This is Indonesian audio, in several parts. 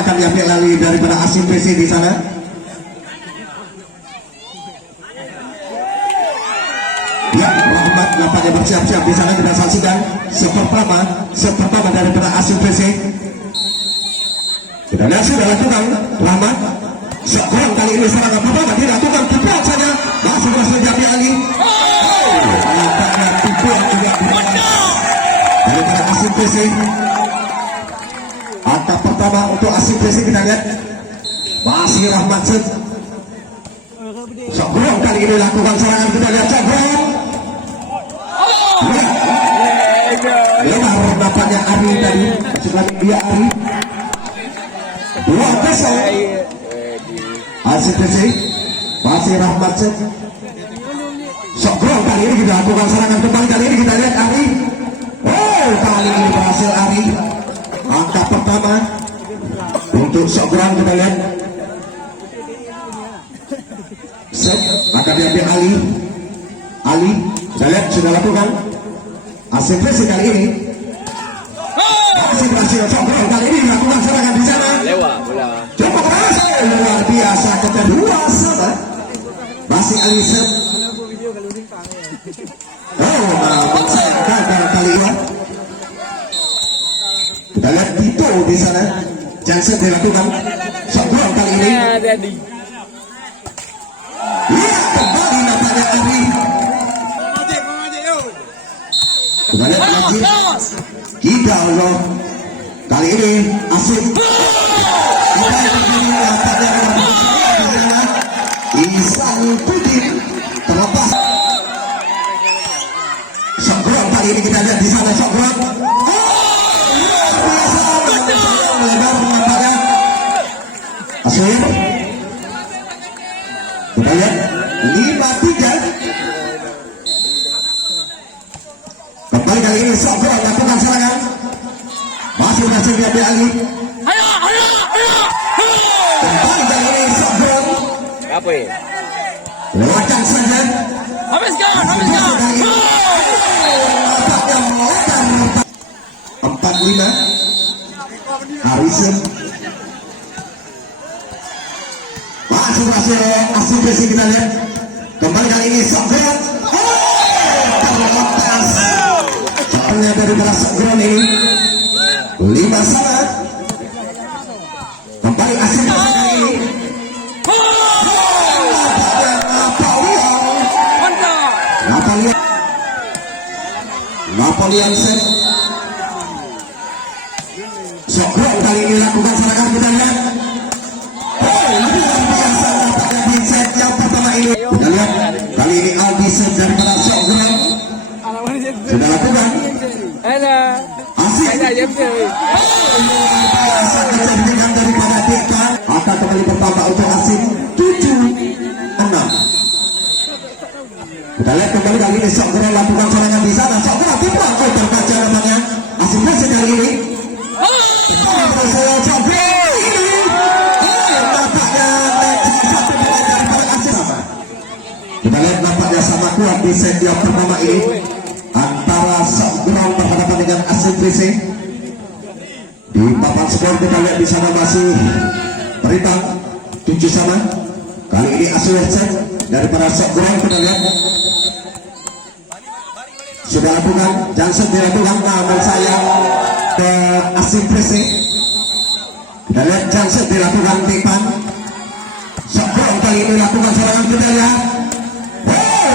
akan diambil alih daripada Asim PC di sana. Ya, Rahmat nampaknya bersiap-siap di sana. Kita saksikan set pertama daripada Asim PC. Kita lihat sudah lakukan Rahmat. Sekurang kali ini serangan pertama dilakukan tepat saja. Masih berhasil diambil alih. Nampaknya tipu yang tidak daripada Asim PC. Angka pertama untuk Asim PC kita lihat. Masih Rahmat set. Sobrong kali ini lakukan serangan, kita lihat Sobrong. Lebar nampaknya Ari tadi. Masih lagi dia Ari. 2-0. Asim PC. Masih Rahmat set. Sobrong kali ini kita lakukan serangan kembali, kali ini kita lihat Ari. Oh, kali ini berhasil Ari. Angka pertama untuk Sobrang kita lihat. Set, maka diambil Ali kita lihat sudah lakukan. Asim PC kali ini masih berhasil. Sobrang kali ini lakukan serangan di sana. Cukup berhasil, luar biasa. Kedua sama masih Ali set. Oh, namun saya gagal kali ini. Kita lihat Tito di sana. Jangan dilakukan. Sobrang kali ini. Iya, kembali nampaknya Ari. Kita lihat lagi. Kita Allah. Kali ini Asim. Ihsan Pudin terlepas. Sobrang kali ini kita lihat di sana Sobrang. Asyik. Kita lihat 5-3. Kembali kali ini Sobrang lakukan serangan. Masih berhasil diambil alih. Kembali kali ini Sobrang. Apa ya? Lewatkan saja. Habiskan. 4-5. Harrison. Masih berhasil Asim PC kita lihat. Kembali kali ini Sobrang. Terlepas. Soalnya dari belas Sobrang ini 5-1. Kembali Asim PC kali ini. Napoleon set. Sobrang kali ini lakukan serangan kita lihat. Di set yang pertama ini kita lihat kali ini Aldi set daripada Sobrang sudah lakukan. Asyik kecerdikan daripada Tirta akan kembali pertama untuk Asyik 7-6. Kita lihat kembali kali ini Sobrang lakukan serangan di sana. Sobrang tipuan terbaca namanya Asyik Besi kali ini. Kita lihat nampaknya sama kuat di set yang pertama ini antara Sobrang berhadapan dengan Asim PC. Di papan skor kita lihat di sana masih berimbang 7-sama. Kali ini Asim set daripada Sobrang kita lihat sudah lakukan. Jangan dilakukan namun saya ke Asim PC. Kita lihat jangan dilakukan Tipan. Sobrang kali ini lakukan serangan kita lihat.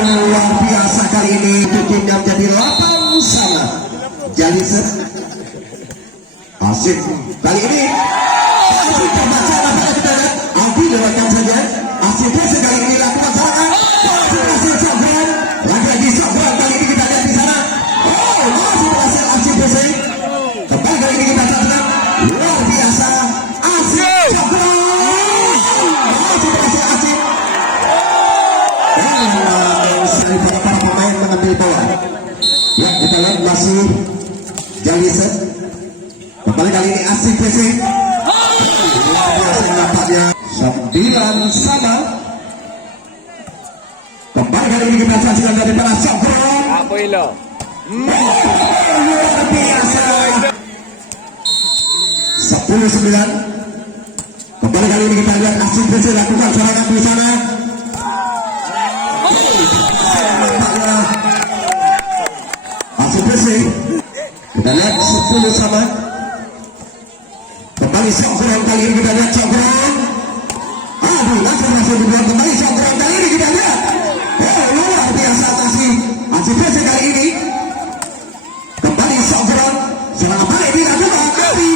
Luar biasa kali ini tujuhnya menjadi 8-sama. Jadi Asim kali ini Asim terbaca nampaknya kita lihat. Aldi lewatkan saja. Asim PC kali ini lakukan serangan. Masih Sobrang. Lagi-lagi Sobrang kali ini kita lihat di sana. Masih berhasil Asim PC. Kembali kali ini kita saksikan. Luar biasa Asim Sobrang. Masih berhasil Asim. Daripada para pemain mengambil bola. Ya, kita lihat masih Jaliset. Kembali kali ini Asim PC. Biasa nampaknya 9-sama. Kembali kali ini kita saksikan daripada Sobrang. Apa itu? Luar biasa. 10-9. Kembali kali ini kita lihat aksi Brazil lakukan serangan di sana. Aksi Brazil kita lihat 10 sama. Kembali Songkron kali ini kita lihat Songkron. Aduh, langsung dibuat kembali Songkron kali ini kita lihat. Oh, luar biasa aksi Brazil kali ini. Kembali Songkron serangan balik dilakukan kali.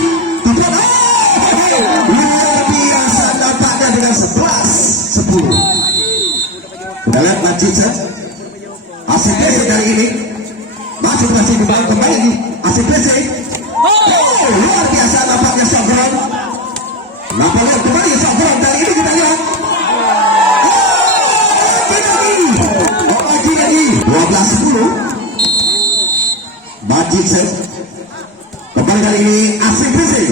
Luar biasa nampaknya dengan 11-10. Kita lihat lanjutkan aksi Brazil kali ini. Masih dibangun kembali aksi Brazil. Oh, luar biasa nampaknya Songkron. Nampaknya kembali Songkron kali ini kita lihat. Lagi 12-10. Majid kembali kali ini aksi Brazil.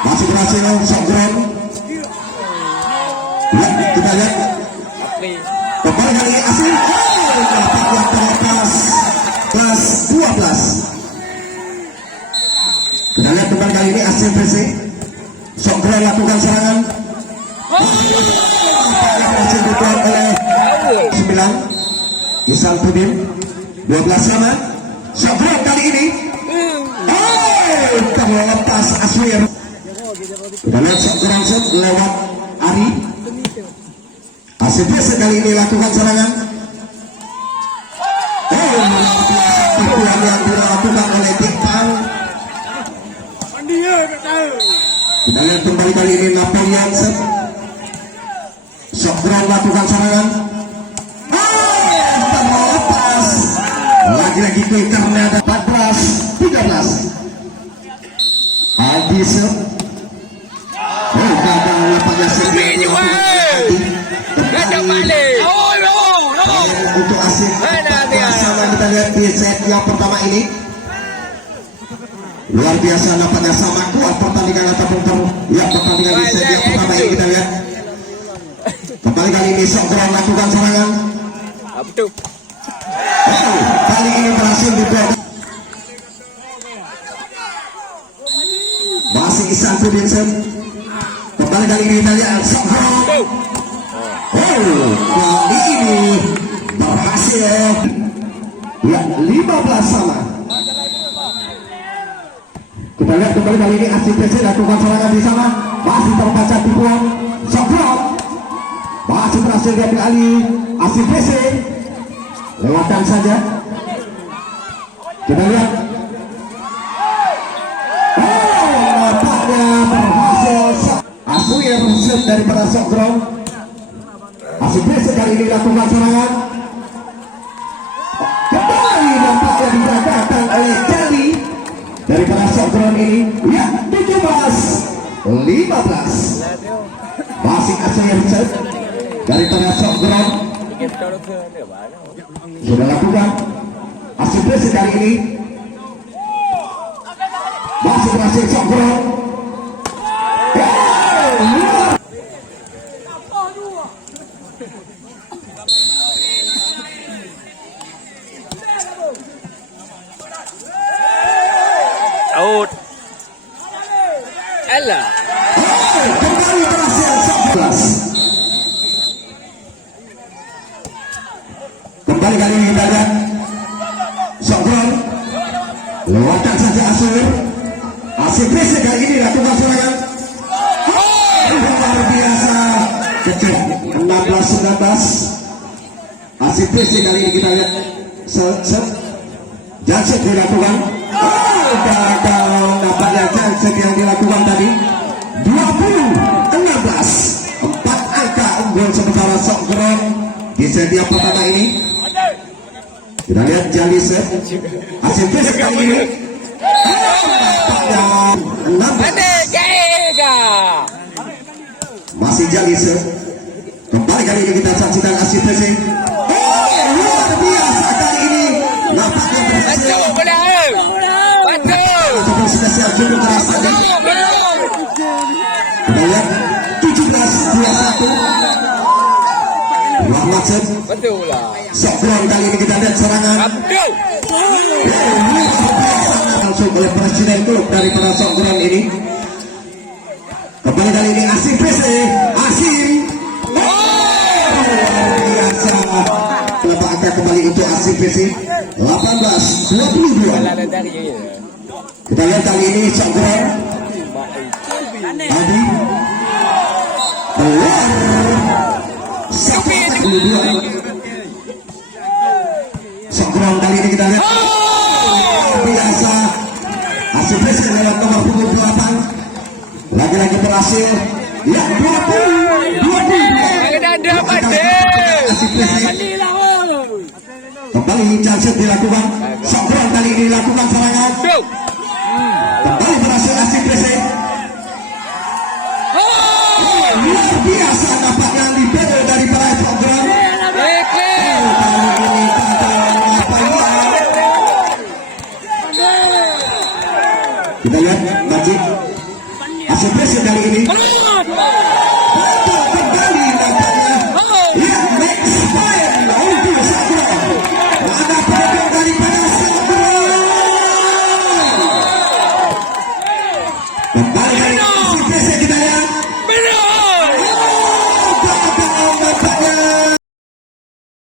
Masih berhasil Songkron. Ya, kita lihat kembali kali ini aksi. Nampaknya terlepas plus 12. Kita lihat kembali kali ini aksi Brazil. Songkron lakukan serangan. Berhasil dibuat oleh 9 Isal Pudin. 12 sama. Songkron kali ini terlepas Aswir. Kita lihat Songkron lewat Ari. Aksi Brazil kali ini lakukan serangan. Itu yang dilakukan oleh Tikpang. Kita lihat kembali kali ini Napoleon Songkron lakukan serangan. Terlepas. Lagi-lagi Twitternya ada 14-13. Aldi gagal lapangnya untuk asik sama kita lihat di set yang pertama ini. Luar biasa nampaknya sama kuat pertandingan ataupun pertandingan di set yang pertama ini kita lihat. Kembali kali ini Songkron lakukan serangan. Kali ini berhasil dibuat. Masih Isan Pudinsen. Kembali kali ini kita lihat Songkron. Kali ini berhasil. Ya, 15 sama. Kita lihat kembali kali ini aksi Brazil lakukan serangan di sana. Masih terbaca tipuan Songkron. Masih berhasil diambil alih aksi Brazil. Lewatkan saja. Kita lihat. Nampaknya berhasil. Aswir set daripada Songkron. Aksi Brazil kali ini lakukan serangan. Kembali nampaknya digagalkan oleh Kelly daripada Songkron ini. Ya, 17-15. Masih Aswir set daripada Songkron. Sudah lakukan aksi Brazil kali ini. Masih berhasil Songkron. Out. Alah. Kembali berhasil Songkron. Kembali kali ini kita lihat Songkron lewatkan saja Aswir. Aksi Brazil kali ini lakukan serangan. Luar biasa kecil 16-19. Aksi Brazil kali ini kita lihat Janset dilakukan. Gagal nampaknya Janset yang dilakukan tadi. 20-16. 4 angka unggul sementara Songkron di set yang pertama ini. Kita lihat Jalise. Aksi Brazil kali ini. Masih Jalise. Kembali kali ini kita saksikan aksi Brazil. Luar biasa kali ini. Nampaknya berhasil. Ataupun sudah siap cukup keras tadi. Kita lihat 17-21. Rahmat set. Betul lah. Songkron kali ini kita lihat serangan. Langsung oleh presiden klub daripada Songkron ini. Kembali kali ini Asim PC. Asim. Luar biasa. Berapa angka kembali untuk Asim PC? 18-22. Kita lihat kali ini Sogron. Adi. Keluar. 1-22. Sogron kali ini kita lihat. Biasa. Asim PC lewat nomor punggung 8. Lagi-lagi berhasil. Ya, 20. Kembali chance dilakukan. Sogron kali ini dilakukan serangan. Kembali berhasil Asim PC. Luar biasa nampaknya libero dari para Sogron. Kita lihat Majid. Asim PC kali ini kembali nampaknya. Ya, next fire untuk Sogron. Ada peluang daripada Sogron. Kembali dari Asim PC kita lihat.